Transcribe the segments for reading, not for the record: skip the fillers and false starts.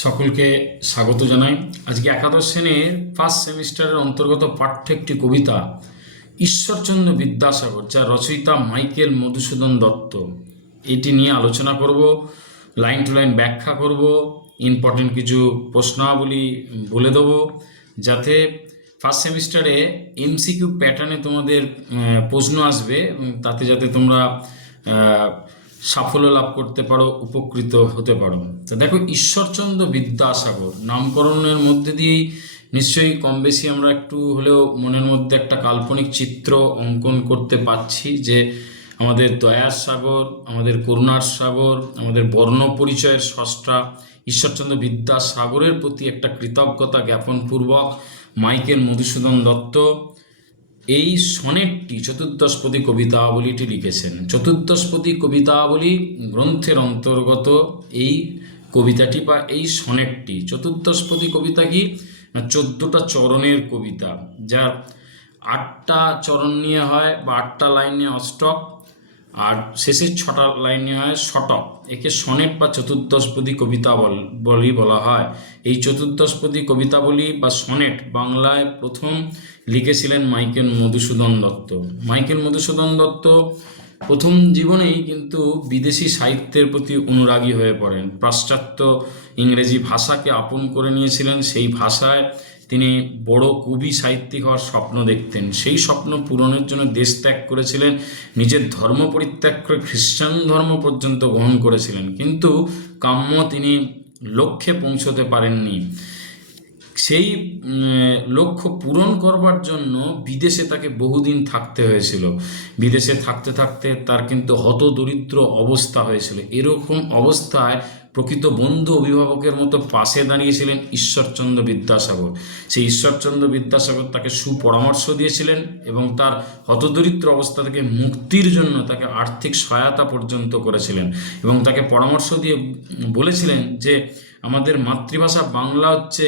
সকলকে স্বাগত জানাই। আজকে একাদশ শ্রেণীর ফার্স্ট সেমিস্টারের অন্তর্গত পাঠ্য একটি কবিতা ঈশ্বরচন্দ্র বিদ্যাসাগর, যার রচয়িতা মাইকেল মধুসূদন দত্ত। এটি নিয়ে আলোচনা করব, লাইন টু লাইন ব্যাখ্যা করব, ইম্পর্টেন্ট কিছু প্রশ্নাবলী বলে দেবো, যাতে ফার্স্ট সেমিস্টারে এমসিকিউ প্যাটার্নে তোমাদের প্রশ্ন আসবে, তাতে যাতে তোমরা সাফল্য লাভ করতে পারো, উপকৃত হতে পারো। তো দেখো, ঈশ্বরচন্দ্র বিদ্যাসাগর নামকরণের মধ্যে দিয়েই নিশ্চয়ই কম বেশি আমরা একটু হলেও মনের মধ্যে একটা কাল্পনিক চিত্র অঙ্কন করতে পারছি যে আমাদের দয়ার সাগর, আমাদের করুণার সাগর, আমাদের বর্ণ পরিচয়ের স্রষ্টা ঈশ্বরচন্দ্র বিদ্যাসাগরের প্রতি একটা কৃতজ্ঞতা জ্ঞাপনপূর্বক মাইকেল মধুসূদন দত্ত এই সনেটটি, চতুর্দশপদী কবিতাবলীটি লিখেছেন। চতুর্দশপদী কবিতাবলী গ্রন্থের অন্তর্গত এই কবিতাটি বা এই সনেটটি। চতুর্দশপদী কবিতা কি না, 14টা চরণের কবিতা, যার 8টা চরণ নিয়ে হয় বা 8টা লাইন নিয়ে অষ্টক, আর শেষের 6টা লাইন নিয়ে হয় শতক। একে সনেট বা চতুর্দশপদী কবিতা বলা হয়। এই চতুর্দশপদী কবিতাবলী বা সনেট বাংলায় প্রথম লিখেছিলেন মাইকেল মধুসূদন দত্ত। মাইকেল মধুসূদন দত্ত প্রথম জীবনেই কিন্তু বিদেশি সাহিত্যের প্রতি অনুরাগী হয়ে পড়েন। পাশ্চাত্য ইংরেজি ভাষাকে আপন করে নিয়েছিলেন। সেই ভাষায় তিনি বড় কবি সাহিত্যিক হওয়ার স্বপ্ন দেখতেন। সেই স্বপ্ন পূরণের জন্য দেশ ত্যাগ করেছিলেন, নিজের ধর্ম পরিত্যাগ করে খ্রিস্টান ধর্ম পর্যন্ত গ্রহণ করেছিলেন, কিন্তু কাম্য তিনি লক্ষ্যে পৌঁছতে পারেননি। সেই লক্ষ্য পূরণ করবার জন্য বিদেশে তাকে বহুদিন থাকতে হয়েছিল। বিদেশে থাকতে থাকতে তার কিন্তু হতদরিদ্র অবস্থা হয়েছিল। এরকম অবস্থায় প্রকৃত বন্ধু অভিভাবকের মতো পাশে দাঁড়িয়েছিলেন ঈশ্বরচন্দ্র বিদ্যাসাগর। সেই ঈশ্বরচন্দ্র বিদ্যাসাগর তাকে সুপরামর্শ দিয়েছিলেন এবং তার হতদরিদ্র অবস্থা থেকে মুক্তির জন্য তাকে আর্থিক সহায়তা পর্যন্ত করেছিলেন এবং তাকে পরামর্শ দিয়ে বলেছিলেন যে আমাদের মাতৃভাষা বাংলা হচ্ছে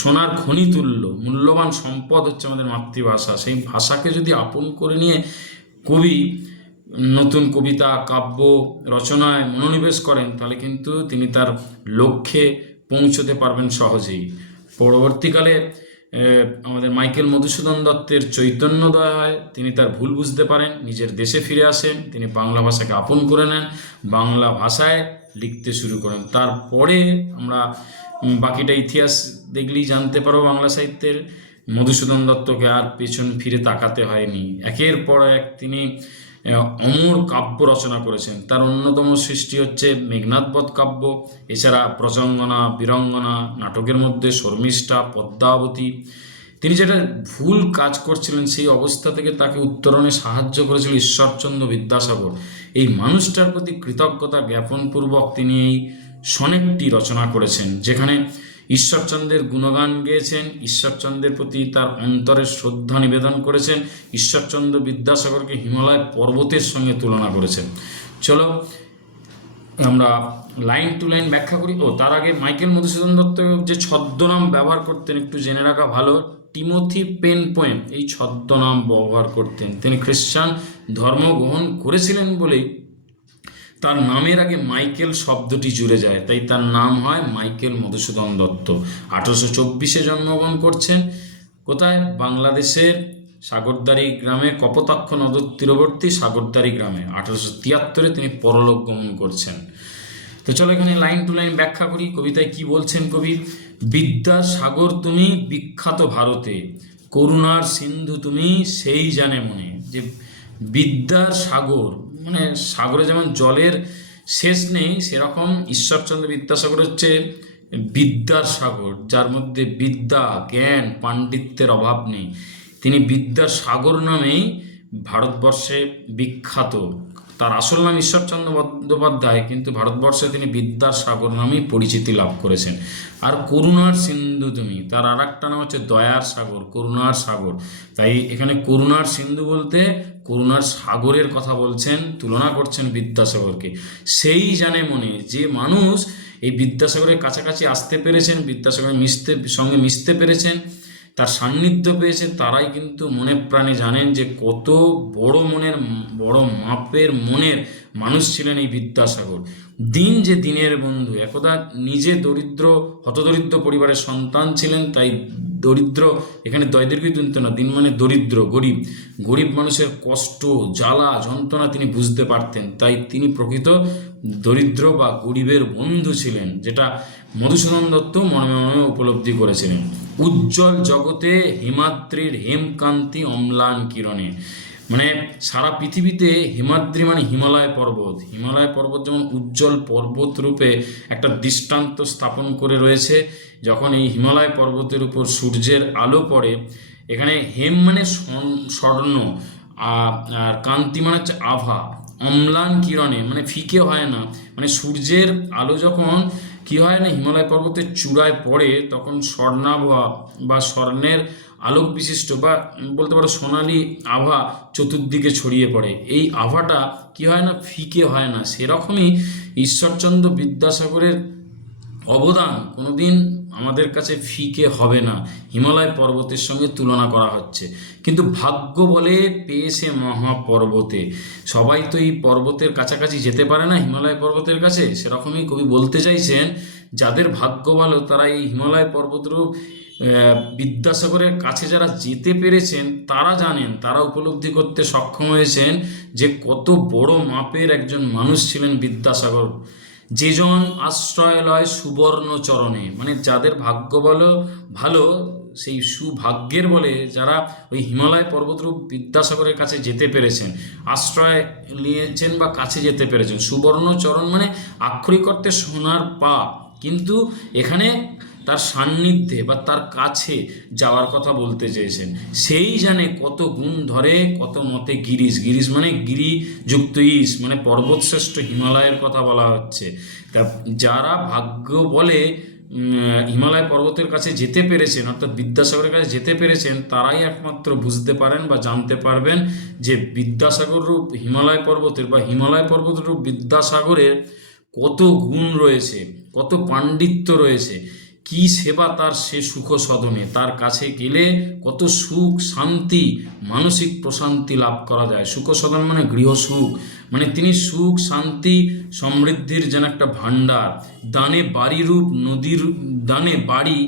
সোনার খনি তুল্য, মূল্যবান সম্পদ হচ্ছে আমাদের মাতৃভাষা। সেই ভাষাকে যদি আপন করে নিয়ে কবি নতুন কবিতা কাব্য রচনায় মনোনিবেশ করেন, তাহলে কিন্তু তিনি তার লক্ষ্যে পৌঁছতে পারবেন সহজেই। পরবর্তীকালে আমাদের মাইকেল মধুসূদন দত্তের চৈতন্যোদয় হয়। তিনি তার ভুল বুঝতে পারেন, নিজের দেশে ফিরে আসেন, তিনি বাংলা ভাষাকে আপন করে নেন, বাংলা ভাষায় লিখতে শুরু করেন। তারপরে আমরা বাকিটা ইতিহাস দেখলেই জানতে পারো। বাংলা সাহিত্যের মধুসূদন দত্তকে আর পেছন ফিরে তাকাতে হয়নি। একের পর এক তিনি অমর কাব্য রচনা করেছেন। তার অন্যতম সৃষ্টি হচ্ছে মেঘনাদবধ কাব্য। এছাড়া প্রজঙ্গনা, বীরঙ্গনা, নাটকের মধ্যে শর্মিষ্ঠা, পদ্মাবতী। তিনি যেটা ভুল কাজ করছিলেন সেই অবস্থা থেকে তাকে উত্তরণে সাহায্য করেছিল ঈশ্বরচন্দ্র বিদ্যাসাগর। এই মানুষটার প্রতি কৃতজ্ঞতা জ্ঞাপনপূর্বক তিনি এই সনেটটি রচনা করেছেন, যেখানে ঈশ্বরচন্দ্রের গুণগান গেয়েছেন, ঈশ্বরচন্দ্রের প্রতি তার অন্তরের শ্রদ্ধা নিবেদন করেছেন, ঈশ্বরচন্দ্র বিদ্যাসাগরকে হিমালয় পর্বতের সঙ্গে তুলনা করেছেন। চলো আমরা লাইন টু লাইন ব্যাখ্যা করি। তার আগে মাইকেল মধুসূদন দত্ত যে ছদ্মনাম ব্যবহার করতেন একটু জেনে রাখা ভালো। টিমোথি পেন পোয়েম এই ছদ্মনাম ব্যবহার করতেন। তিনি খ্রিস্টান ধর্ম গ্রহণ করেছিলেন বলেই তার নামের আগে মাইকেল শব্দটি জুড়ে যায়, তাই তার নাম হয় মাইকেল মধুসূদন দত্ত। 1824 জন্মগ্রহণ করছেন। কোথায়? বাংলাদেশের সাগরদাড়ি গ্রামে, কপোতাক্ষ নদীর তীরবর্তী সাগরদাড়ি গ্রামে। 1873 তিনি পরলোক গমন করছেন। তো চলো এখানে লাইন টু লাইন ব্যাখ্যা করি। কবিতায় কি বলছেন কবি? বিদ্যাসাগর তুমি বিখ্যাত ভারতে, করুণার সিন্ধু তুমি সেই জানে মনে। যে বিদ্যার সাগর, মানে সাগরে যেমন জলের শেষ নেই, সেরকম ঈশ্বরচন্দ্র বিদ্যাসাগর হচ্ছে বিদ্যার সাগর, যার মধ্যে বিদ্যা, জ্ঞান, পাণ্ডিত্যের অভাব নেই। তিনি বিদ্যার সাগর নামেই ভারতবর্ষে বিখ্যাত। তার আসল নাম ঈশ্বরচন্দ্র বন্দ্যোপাধ্যায়, কিন্তু ভারতবর্ষে তিনি বিদ্যার সাগর নামেই পরিচিতি লাভ করেছেন। আর করুণার সিন্ধু তুমি, তার আর একটা নাম হচ্ছে দয়ার সাগর, করুণার সাগর। তাই এখানে করুণার সিন্ধু বলতে করুণার সাগরের কথা বলছেন, তুলনা করছেন বিদ্যাসাগরকে। সেই জানে মনে, যে মানুষ এই বিদ্যাসাগরের কাছাকাছি আসতে পেরেছেন, বিদ্যাসাগরের সঙ্গে মিশতে পেরেছেন, তার সান্নিধ্য পেয়েছে, তারাই কিন্তু মনে প্রাণে জানেন যে কত বড় মাপের মনের মানুষ ছিলেন এই বিদ্যাসাগর। দিন যে দিনের বন্ধু, একদা নিজে দরিদ্র হতদরিদ্র পরিবারের সন্তান ছিলেন, তাই দরিদ্র এখানে দরিদ্র কিন্তু না, দিন মানে দরিদ্র, গরিব গরিব মানুষের কষ্ট জ্বালা যন্ত্রণা তিনি বুঝতে পারতেন, তাই তিনি প্রকৃত দরিদ্র বা গরিবের বন্ধু ছিলেন, যেটা মধুসূদন দত্ত মনে মনে উপলব্ধি করেছিলেন। উজ্জ্বল জগতে হিমাদ্রির হেমকান্তি অম্লান কিরণে, মানে সারা পৃথিবীতে হিমাদ্রি মানে হিমালয় পর্বত, হিমালয় পর্বত যেমন উজ্জ্বল পর্বত রূপে একটা দৃষ্টান্ত স্থাপন করে রয়েছে। যখন এই হিমালয় পর্বতের উপর সূর্যের আলো পড়ে, এখানে হেম মানে স্বর্ণ, আর কান্তি মানে হচ্ছে আভা, অম্লান কিরণে মানে ফিকে হয় না, মানে সূর্যের আলো যখন কি হয় না হিমালয় পর্বতের চূড়ায় পড়ে, তখন স্বর্ণাভা বা স্বর্ণের আলোক বিশিষ্ট বা বলতে পারো সোনালি আভা চতুর্দিকে ছড়িয়ে পড়ে। এই আভাটা কি হয় না, ফিকে হয় না। সেরকমই ঈশ্বরচন্দ্র বিদ্যাসাগরের অবদান কোনোদিন আমাদের কাছে ফিকে হবে না, হিমালয় পর্বতের সঙ্গে তুলনা করা হচ্ছে। কিন্তু ভাগ্য বলে পেয়েছে মহাপর্বতে, সবাই তো এই পর্বতের কাছাকাছি যেতে পারে না, হিমালয় পর্বতের কাছে। সেরকমই কবি বলতে চাইছেন, যাদের ভাগ্য ভালো তারা এই হিমালয় পর্বতরূপ বিদ্যাসাগরের কাছে যারা যেতে পেরেছেন, তারা জানেন, তারা উপলব্ধি করতে সক্ষম হয়েছেন যে কত বড় মাপের একজন মানুষ ছিলেন বিদ্যাসাগর। যেজন আশ্রয় লয় সুবর্ণ চরণে, মানে যাদের ভাগ্য ভালো, সেই সুভাগ্যের বলে যারা ওই হিমালয় পর্বতরূপ বিদ্যাসাগরের কাছে যেতে পেরেছেন, আশ্রয় নিয়েছেন বা কাছে যেতে পেরেছেন। সুবর্ণ চরণ মানে আক্ষরিক অর্থে সোনার পা, কিন্তু এখানে তার সান্নিধ্যে বা তার কাছে যাওয়ার কথা বলতে চেয়েছেন। সেই জানে কত গুণ ধরে কত মতে গিরিশ, গিরিশ মানে গিরিযুক্ত ইস, মানে পর্বতশ্রেষ্ঠ হিমালয়ের কথা বলা হচ্ছে। তা যারা ভাগ্য বলে হিমালয় পর্বতের কাছে যেতে পেরেছেন, অর্থাৎ বিদ্যাসাগরের কাছে যেতে পেরেছেন, তারাই একমাত্র বুঝতে পারেন বা জানতে পারবেন যে বিদ্যাসাগর রূপ হিমালয় পর্বতের বা হিমালয় পর্বত রূপ বিদ্যাসাগরের কত গুণ রয়েছে, কত পাণ্ডিত্য রয়েছে, কি সেবা তার সে সুখ সদনে, তার কাছে গেলে কত সুখ শান্তি মানসিক প্রশান্তি লাভ করা যায়। সুখ সদন মানে গৃহসুখ, মানে তিনি সুখ শান্তি সমৃদ্ধির যেন একটা ভাণ্ডার। দানে বাড়ি রূপ নদীর, দানে বাড়ি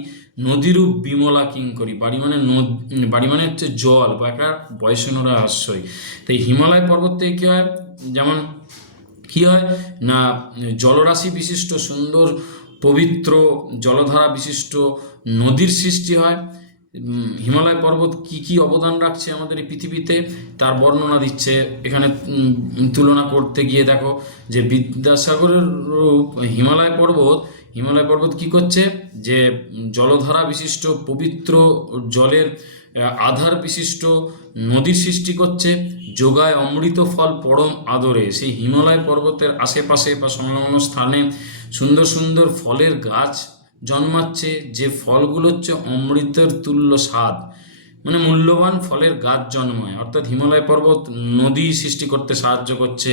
নদীরূপ বিমলা কিঙ্করী, বাড়ি মানে হচ্ছে জল বা একটা বয়সেনরা আশ্রয়। তাই হিমালয় পর্বত থেকে কী হয়, যেমন কী হয় না, জলরাশি বিশিষ্ট সুন্দর পবিত্র জলধারা বিশিষ্ট নদীর সৃষ্টি হয়। হিমালয় পর্বত কি কি অবদান রাখছে আমাদের এই পৃথিবীতে তার বর্ণনা দিচ্ছে এখানে। তুলনা করতে গিয়ে দেখো যে বিদ্যাসাগরের রূপ হিমালয় পর্বত কি করছে, যে জলধারা বিশিষ্ট পবিত্র জলের আধার বিশিষ্ট নদীর সৃষ্টি করছে, যোগায় অমৃত ফল পরম আদরে। সেই হিমালয় পর্বতের আশেপাশে বা সংলগ্ন স্থানে সুন্দর সুন্দর ফলের গাছ জন্মাচ্ছে, যে ফলগুলো হচ্ছে অমৃতের তুল্য স্বাদ, মানে মূল্যবান ফলের গাছ জন্মায়। অর্থাৎ হিমালয় পর্বত নদী সৃষ্টি করতে সাহায্য করছে,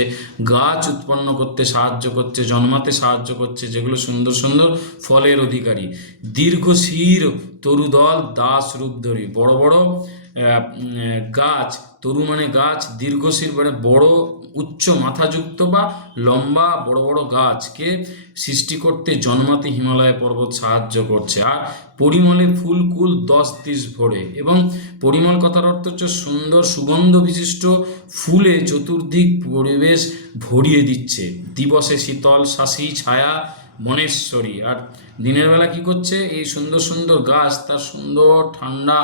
গাছ উৎপন্ন করতে সাহায্য করছে, জন্মাতে সাহায্য করছে, যেগুলো সুন্দর সুন্দর ফলের অধিকারী। দীর্ঘ শির তরুদল দাস রূপ ধরি, বড় বড় গাছ, তরু মানে গাছ, দীর্ঘশির মানে বড় উচ্চ মাথাযুক্ত বা লম্বা বড় বড় গাছকে সৃষ্টি করতে জন্মাতে হিমালয় পর্বত সাহায্য করছে। আর পরিমলে ফুলকুল 10 ভরে, এবং পরিমল কথার অর্থ হচ্ছে সুন্দর সুগন্ধ বিশিষ্ট ফুলে চতুর্দিক পরিবেশ ভরিয়ে দিচ্ছে। দিবসে শীতল শাসী ছায়া বনেশ্বরী, আর দিনের বেলা কি করছে, এই সুন্দর সুন্দর গাছ তার সুন্দর ঠান্ডা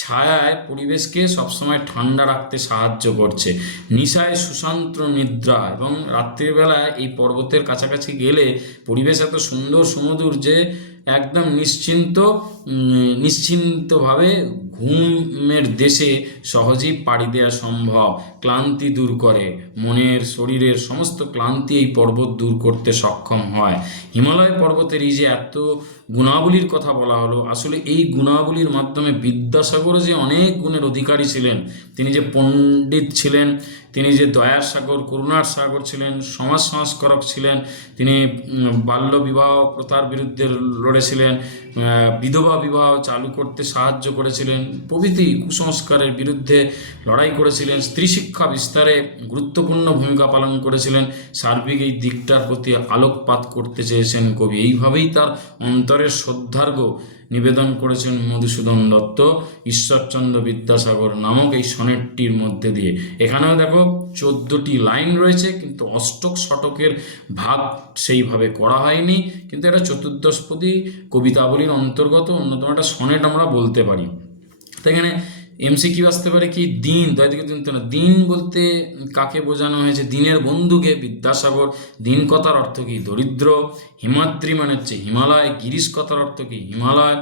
ছায়ায় পরিবেশকে সবসময় ঠান্ডা রাখতে সাহায্য করছে। নিশায় সুশান্ত নিদ্রা, এবং রাত্রির বেলায় এই পর্বতের কাছাকাছি গেলে পরিবেশ এত সুন্দর সুমধুর যে একদম নিশ্চিন্তভাবে ঘুমের দেশে সহজেই পাড়ি দেওয়া সম্ভব। ক্লান্তি দূর করে, মনের শরীরের সমস্ত ক্লান্তি এই পর্বত দূর করতে সক্ষম হয়। হিমালয় পর্বতের এই যে এত গুণাবলীর কথা বলা হলো, আসলে এই গুণাবলীর মাধ্যমে বিদ্যাসাগর যে অনেক গুণের অধিকারী ছিলেন, তিনি যে পণ্ডিত ছিলেন, তিনি যে দয়ার সাগর করুণার সাগর ছিলেন, সমাজ সংস্কারক ছিলেন, তিনি বাল্য বিবাহ প্রথার বিরুদ্ধে লড়েছিলেন, বিধবা বিবাহ চালু করতে সাহায্য করেছিলেন, প্রভৃতি কুসংস্কারের বিরুদ্ধে লড়াই করেছিলেন, স্ত্রী শিক্ষা বিস্তারে গুরুত্বপূর্ণ ভূমিকা পালন করেছিলেন। সার্বিক এই দিকটার প্রতি আলোকপাত করতে চেয়েছেন কবি। এইভাবেই তার অন্তরের শ্রদ্ধার্ঘ্য নিবেদন করেছেন মধুসূদন দত্ত ঈশ্বরচন্দ্র বিদ্যাসাগর নামক এই সনেটটির মধ্যে দিয়ে। এখানেও দেখো 14টি লাইন রয়েছে, কিন্তু অষ্টক শতকের ভাগ সেইভাবে করা হয়নি, কিন্তু এটা চতুর্দশপদী কবিতাবলীর অন্তর্গত অন্যতম একটা সনেট আমরা বলতে পারি। তো এখানে এমসিকিউ আসতে পারে কি, দিন দয়দিকে দিন তো না, দিন বলতে কাকে বোঝানো হয়েছে? দিনের বন্ধুকে, বিদ্যাসাগর। দিন কথার অর্থ কি? দরিদ্র। হিমাদ্রি মানে হচ্ছে হিমালয়। গিরিশ কথার অর্থ কি? হিমালয়।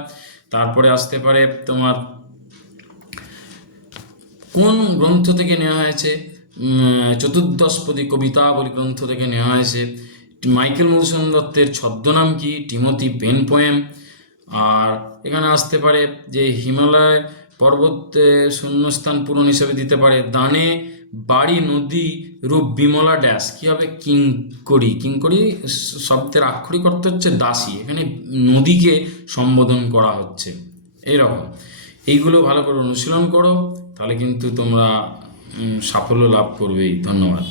তারপরে আসতে পারে তোমার কোন গ্রন্থ থেকে নেওয়া হয়েছে? চতুর্দশপদী কবিতাবলী গ্রন্থ থেকে নেওয়া হয়েছে। মাইকেল মধুসূদন দত্তের ছদ্মনাম কি? Timothy pen poem. আর এখানে আসতে পারে যে হিমালয় পর্বতে শূন্যস্থান পূরণ হিসেবে দিতে পারে দানে বাড়ি নদী রূপ বিমলা ড্যাশ। কী হবে? কিঙ্করি। কিঙ্করি শব্দের আক্ষরিক অর্থ হচ্ছে দাসী, এখানে নদীকে সম্বোধন করা হচ্ছে। এরকম এইগুলো ভালো করে অনুশীলন করো, তাহলে কিন্তু তোমরা সাফল্য লাভ করবেই। ধন্যবাদ।